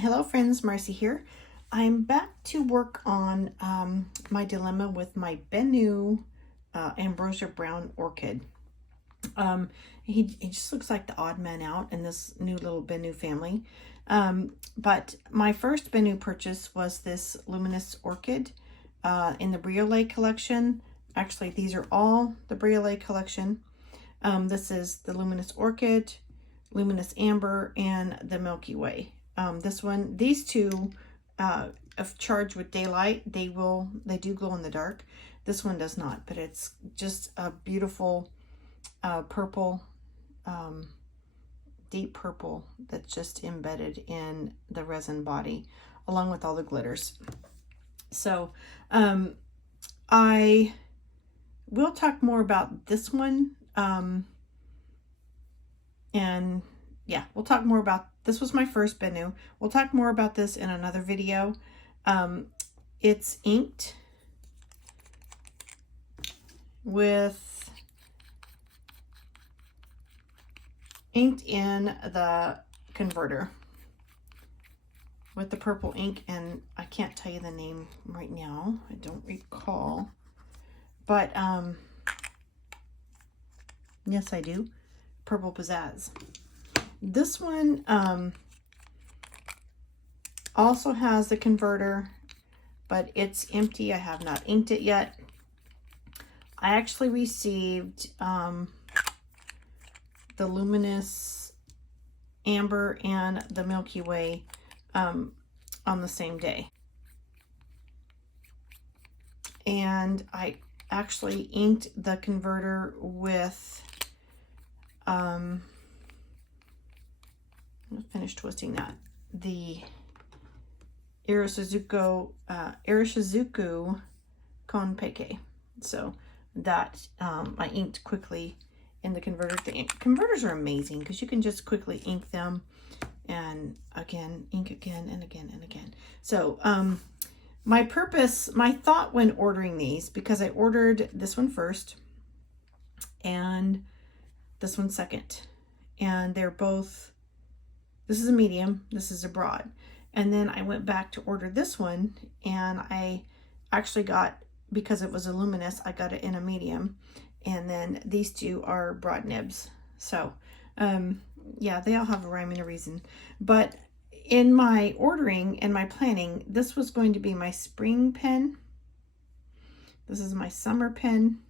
Hello friends, Marcy here. I'm back to work on my dilemma with my Bennu Ambrosia Brown Orchid. He just looks like the odd man out in this new little Bennu family. But my first Bennu purchase was this luminous orchid in the Briolé collection. Actually, these are all the Briolé collection. This is the luminous orchid, luminous amber, and the Milky Way. These two, if charged with daylight, they do glow in the dark. This one does not, but it's just a beautiful purple, deep purple that's just embedded in the resin body, along with all the glitters. So I will talk more about this one, and yeah, we'll talk more about, this was my first Bennu. We'll talk more about this in another video. It's inked in the converter with the purple ink, and I can't tell you the name right now. I don't recall, but yes, I do. Purple Pizzazz. This one also has the converter, but it's empty. I have not inked it yet. I actually received the luminous amber and the Milky Way on the same day. And I actually inked the converter with I'll finish twisting that. The Iroshizuku Konpeke. So that I inked quickly in the converter. The converters are amazing because you can just quickly ink them and again, ink again and again and again. So my thought when ordering these, because I ordered this one first and this one second, and they're both, this is a medium, this is a broad. And then I went back to order this one, and I actually got, because it was a luminous, I got it in a medium. And then these two are broad nibs. So yeah, they all have a rhyme and a reason. But in my ordering and my planning, this was going to be my spring pen. This is my summer pen.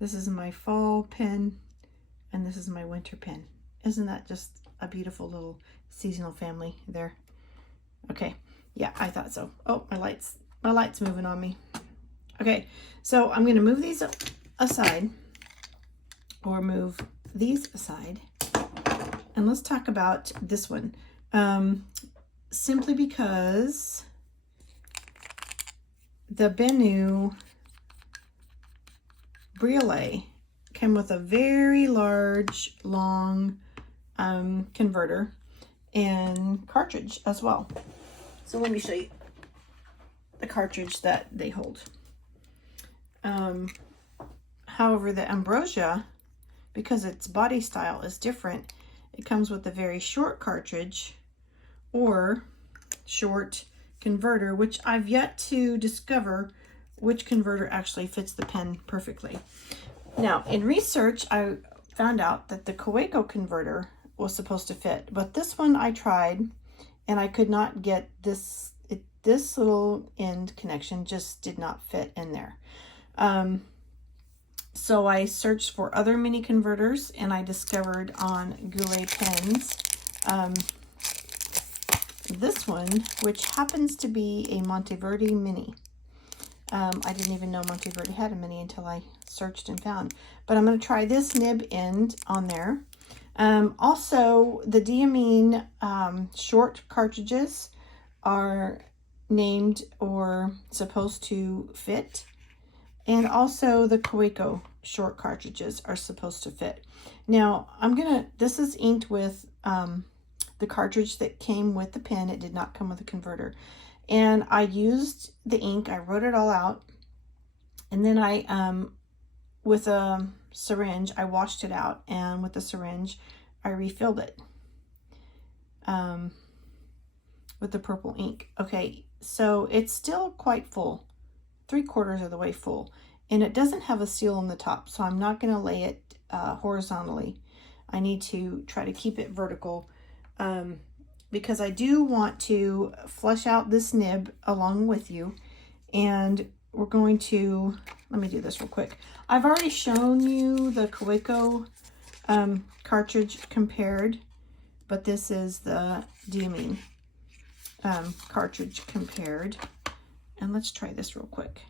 This is my fall pen. And this is my winter pen. Isn't that just a beautiful little seasonal family there? Okay, yeah, I thought so. Oh, my light's moving on me. Okay, so I'm going to move these aside, or move these aside, and let's talk about this one. Simply because the Bennu Briolé came with a very large, long converter and cartridge as well. So let me show you the cartridge that they hold. However, the Ambrosia, because its body style is different, it comes with a very short cartridge or short converter, which I've yet to discover which converter actually fits the pen perfectly. Now, in research, I found out that the Kaweco converter was supposed to fit, but this one I tried and I could not get this little end connection just did not fit in there. So I searched for other mini converters, and I discovered on Goulet Pens this one, which happens to be a Monteverde mini. I didn't even know Monteverde had a mini until I searched and found. But I'm going to try this nib end on there. Also, the Diamine short cartridges are named or supposed to fit. And also the Kaweco short cartridges are supposed to fit. Now, this is inked with the cartridge that came with the pen. It did not come with a converter. And I used the ink, I wrote it all out. And then I, with a syringe, I washed it out. And with the syringe, I refilled it. with the purple ink. Okay, so it's still quite full, 3/4 of the way full, and it doesn't have a seal on the top, so I'm not going to lay it horizontally. I need to try to keep it vertical because I do want to flush out this nib along with you, and we're going to, let me do this real quick. I've already shown you the Kaweco cartridge compared, but this is the Diamine cartridge compared. And let's try this real quick.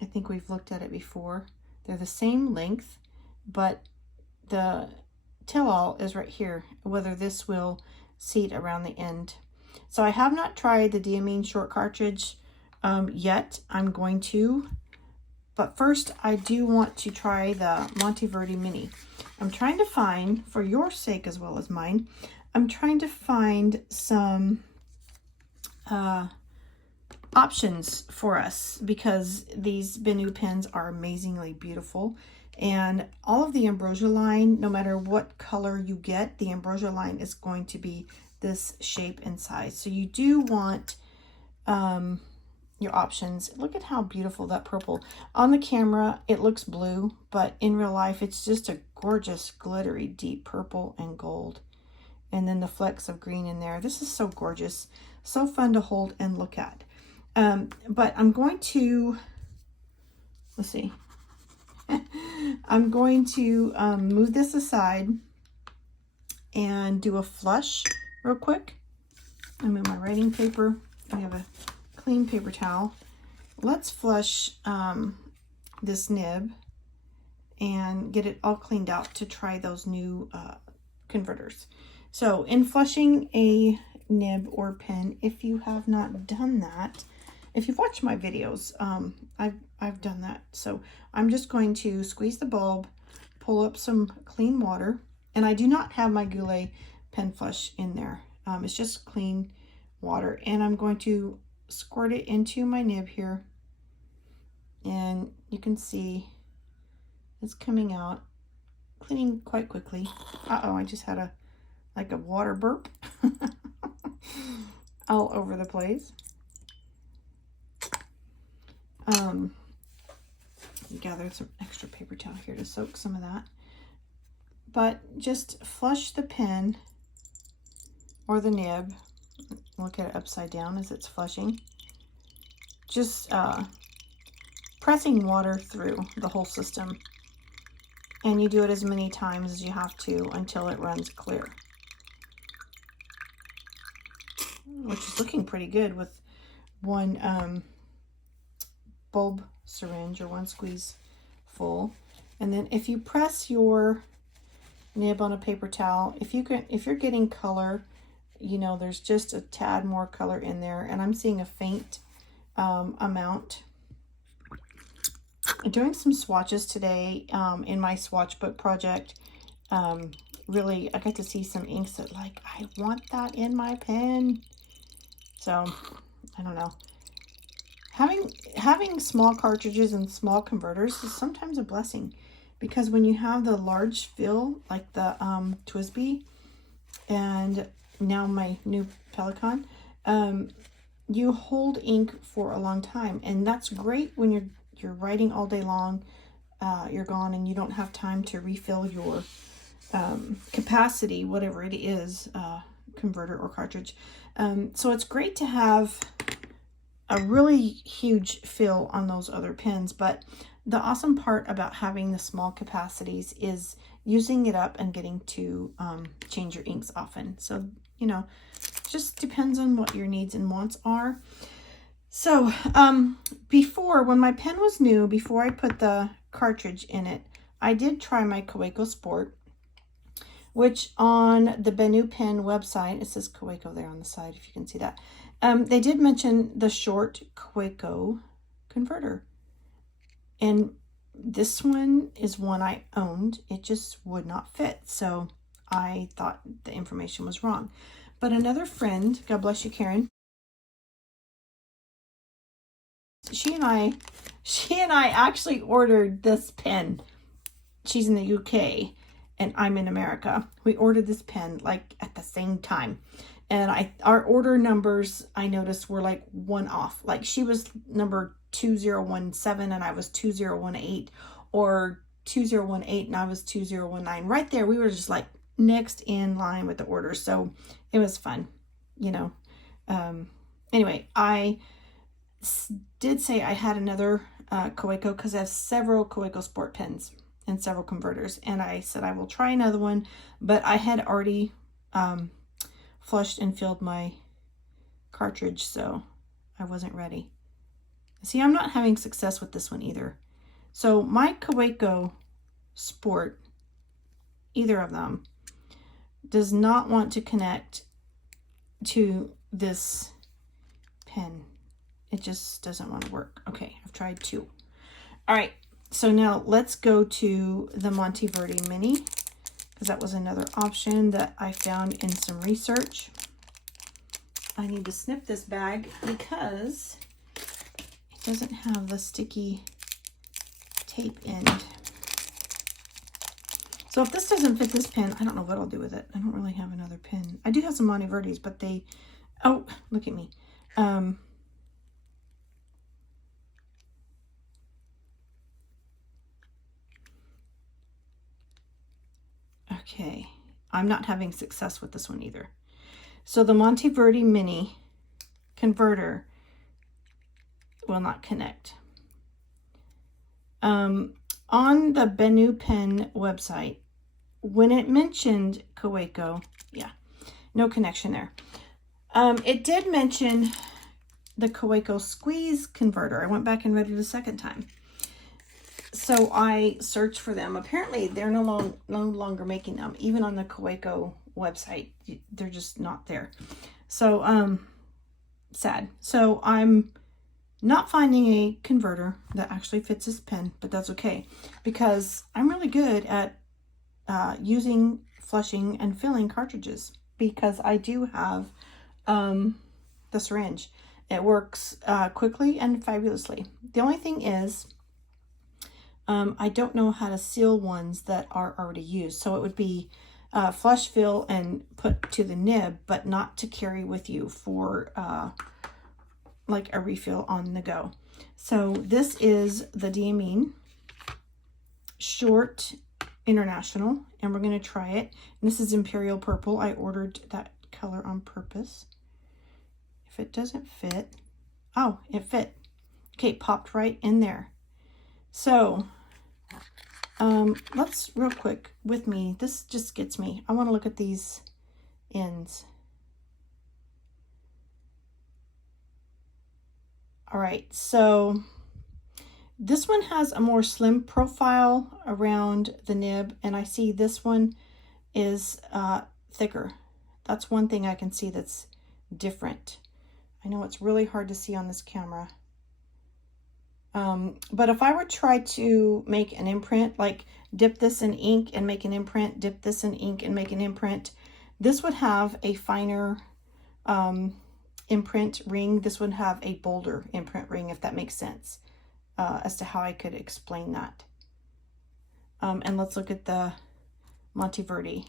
I think we've looked at it before. They're the same length, but the tell-all is right here, whether this will seat around the end. So I have not tried the Diamine short cartridge yet. I'm going to, but first I do want to try the Monteverdi Mini. I'm trying to find, for your sake as well as mine, I'm trying to find some options for us, because these Bennu pens are amazingly beautiful, and all of the Ambrosia line, no matter what color you get, the Ambrosia line is going to be this shape and size. So you do want your options. Look at how beautiful that purple. On the camera it looks blue, but in real life it's just a gorgeous glittery deep purple and gold, and then the flecks of green in there. This is so gorgeous, so fun to hold and look at. But I'm going to, let's see, I'm going to move this aside and do a flush real quick. I move my writing paper. I have a clean paper towel. Let's flush this nib and get it all cleaned out to try those new converters. So in flushing a nib or pen, if you have not done that, if you've watched my videos, I've done that. So I'm just going to squeeze the bulb, pull up some clean water, and I do not have my Goulet pen flush in there. It's just clean water, and I'm going to squirt it into my nib here, and you can see it's coming out, cleaning quite quickly. Uh-oh, I just had a water burp all over the place. Gathered some extra paper towel here to soak some of that, but just flush the pen or the nib. Look at it upside down as it's flushing. Just pressing water through the whole system, and you do it as many times as you have to until it runs clear, which is looking pretty good with one bulb syringe or one squeeze full. And then if you press your nib on a paper towel, if you're getting color, you know, there's just a tad more color in there, and I'm seeing a faint amount. I'm doing some swatches today in my swatch book project. Really, I got to see some inks that, like, I want that in my pen. So I don't know. Having small cartridges and small converters is sometimes a blessing, because when you have the large fill, like the TWSBI and now my new Pelican, you hold ink for a long time, and that's great when you're writing all day long. You're gone and you don't have time to refill your capacity, whatever it is, converter or cartridge. So it's great to have a really huge fill on those other pens, but the awesome part about having the small capacities is using it up and getting to change your inks often. So, you know, just depends on what your needs and wants are. So before, when my pen was new, before I put the cartridge in it, I did try my Kaweco Sport, which on the Bennu pen website, it says Kaweco there on the side, if you can see that. They did mention the short Kaweco converter. And this one is one I owned. It just would not fit. So I thought the information was wrong. But another friend, God bless you, Karen, she and I actually ordered this pen. She's in the UK. and I'm in America. We ordered this pen like at the same time. And our order numbers, I noticed, were like one off. Like she was number 2017 and I was 2018, or 2018 and I was 2019. Right there, we were just like next in line with the order. So it was fun, you know. Anyway, I did say I had another Kaweco because I have several Kaweco Sport pens and several converters. And I said I will try another one, but I had already flushed and filled my cartridge, so I wasn't ready. See, I'm not having success with this one either. So my Kaweco Sport, either of them, does not want to connect to this pen. It just doesn't want to work. Okay, I've tried two. All right, so now let's go to the Monteverdi Mini, because that was another option that I found in some research. I need to snip this bag because it doesn't have the sticky tape end. So if this doesn't fit this pen, I don't know what I'll do with it. I don't really have another pen. I do have some Monteverdi's, but they, oh, look at me. Okay, I'm not having success with this one either. So the Monteverdi Mini converter will not connect. On the Bennu pen website, when it mentioned Kaweco, yeah, no connection there. It did mention the Kaweco squeeze converter. I went back and read it a second time. So I searched for them. Apparently, they're no longer making them. Even on the Kaweco website, they're just not there. So, sad. So I'm not finding a converter that actually fits this pen, but that's okay, because I'm really good at using, flushing, and filling cartridges, because I do have the syringe. It works quickly and fabulously. The only thing is, I don't know how to seal ones that are already used. So it would be flush, fill, and put to the nib, but not to carry with you for like a refill on the go. So this is the Diamine Short International, and we're going to try it. And this is Imperial Purple. I ordered that color on purpose. If it doesn't fit, oh, it fit. Okay, popped right in there. So let's real quick with me. This just gets me. I want to look at these ends. All right, so this one has a more slim profile around the nib, and I see this one is thicker. That's one thing I can see that's different. I know it's really hard to see on this camera. But if I were to try to make an imprint, like dip this in ink and make an imprint, dip this in ink and make an imprint, this would have a finer imprint ring. This would have a bolder imprint ring, if that makes sense, as to how I could explain that. And let's look at the Monteverdi.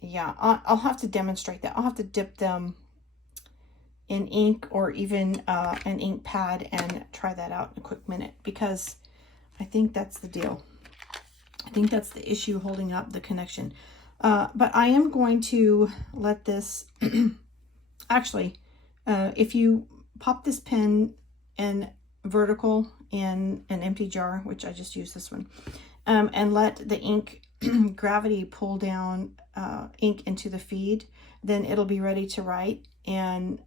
Yeah, I'll have to demonstrate that. I'll have to dip them in ink or even an ink pad and try that out in a quick minute, because I think that's the deal. I think that's the issue holding up the connection. But I am going to let this, actually, if you pop this pen in vertical in an empty jar, which I just used this one, and let the ink gravity pull down ink into the feed, then it'll be ready to write. And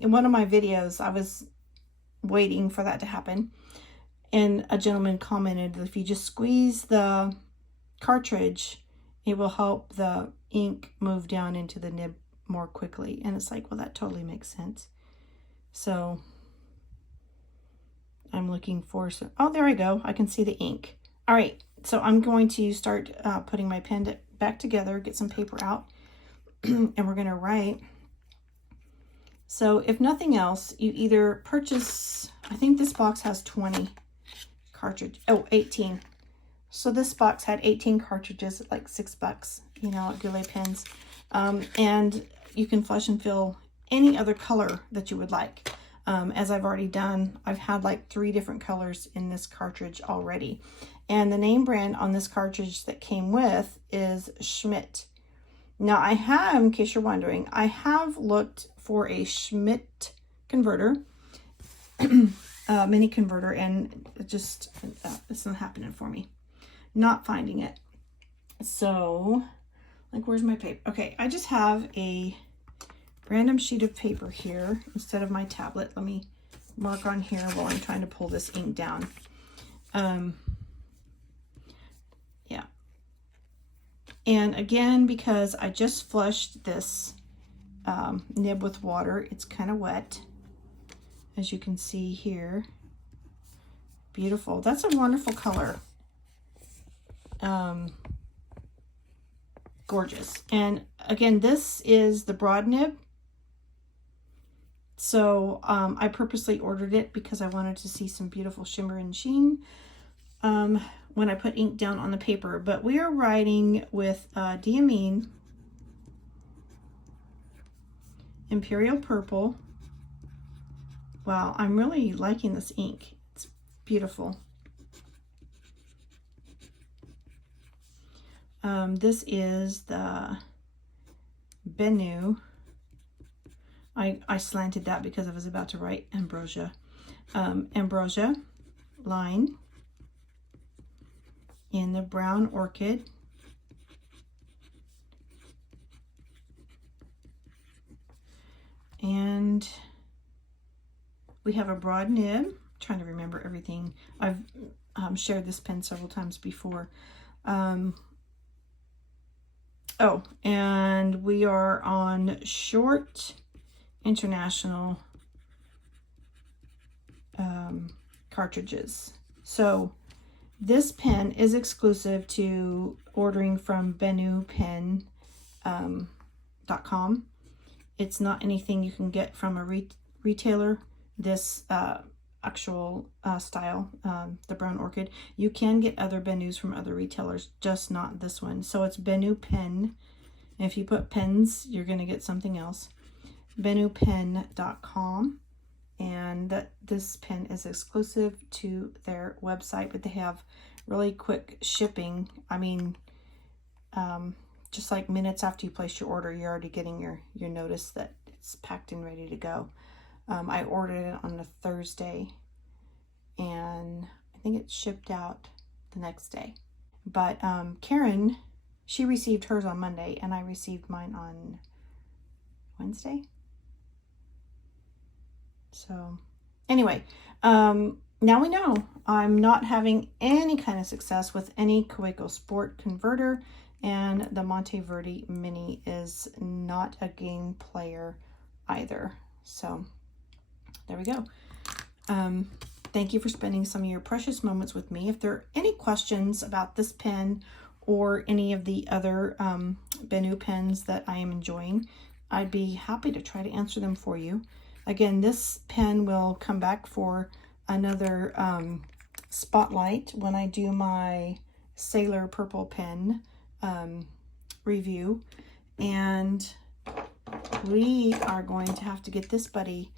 in one of my videos, I was waiting for that to happen, and a gentleman commented that if you just squeeze the cartridge, it will help the ink move down into the nib more quickly. And it's like, well, that totally makes sense. So I'm looking for some, oh, there I go. I can see the ink. All right, so I'm going to start putting my pen back together, get some paper out, and we're going to write. So if nothing else, you either purchase, I think this box has 20 cartridge, oh, 18. So this box had 18 cartridges at like $6, you know, at Goulet Pens. And you can flush and fill any other color that you would like. As I've already done, I've had like 3 different colors in this cartridge already. And the name brand on this cartridge that came with is Schmidt. Now I have, in case you're wondering, I have looked for a Schmidt converter, mini converter, and it just, it's not happening for me. Not finding it. So, like, where's my paper? Okay, I just have a random sheet of paper here instead of my tablet. Let me mark on here while I'm trying to pull this ink down. Yeah. And again, because I just flushed this nib with water, it's kind of wet, as you can see here. Beautiful. That's a wonderful color. Gorgeous. And again, this is the broad nib. So I purposely ordered it because I wanted to see some beautiful shimmer and sheen when I put ink down on the paper. But we are writing with Diamine, Imperial Purple. Wow, I'm really liking this ink. It's beautiful. This is the Bennu. I slanted that because I was about to write Ambrosia. Ambrosia line in the Brown Orchid. And we have a broad nib. I'm trying to remember everything. I've shared this pen several times before. Oh, and we are on short international cartridges. So this pen is exclusive to ordering from BENU.com. It's not anything you can get from a retailer. This actual style, the Brown Orchid. You can get other Bennus from other retailers, just not this one. So it's Bennu pen. And if you put pens, you're going to get something else. BENUpen.com. And this pen is exclusive to their website, but they have really quick shipping. I mean, just like minutes after you place your order, you're already getting your notice that it's packed and ready to go. I ordered it on a Thursday, and I think it shipped out the next day. But Karen, she received hers on Monday, and I received mine on Wednesday. So anyway, now we know I'm not having any kind of success with any Kaweco Sport converter, and the Monteverdi Mini is not a game player either. So there we go. Thank you for spending some of your precious moments with me. If there are any questions about this pen or any of the other Bennu pens that I am enjoying, I'd be happy to try to answer them for you. Again, this pen will come back for another spotlight when I do my Sailor Purple pen review. And we are going to have to get this buddy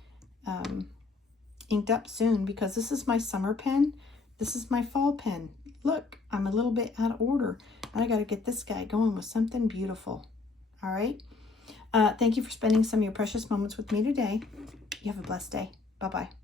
inked up soon, because this is my summer pen. This is my fall pen. Look, I'm a little bit out of order. I got to get this guy going with something beautiful. All right. Thank you for spending some of your precious moments with me today. You have a blessed day. Bye-bye.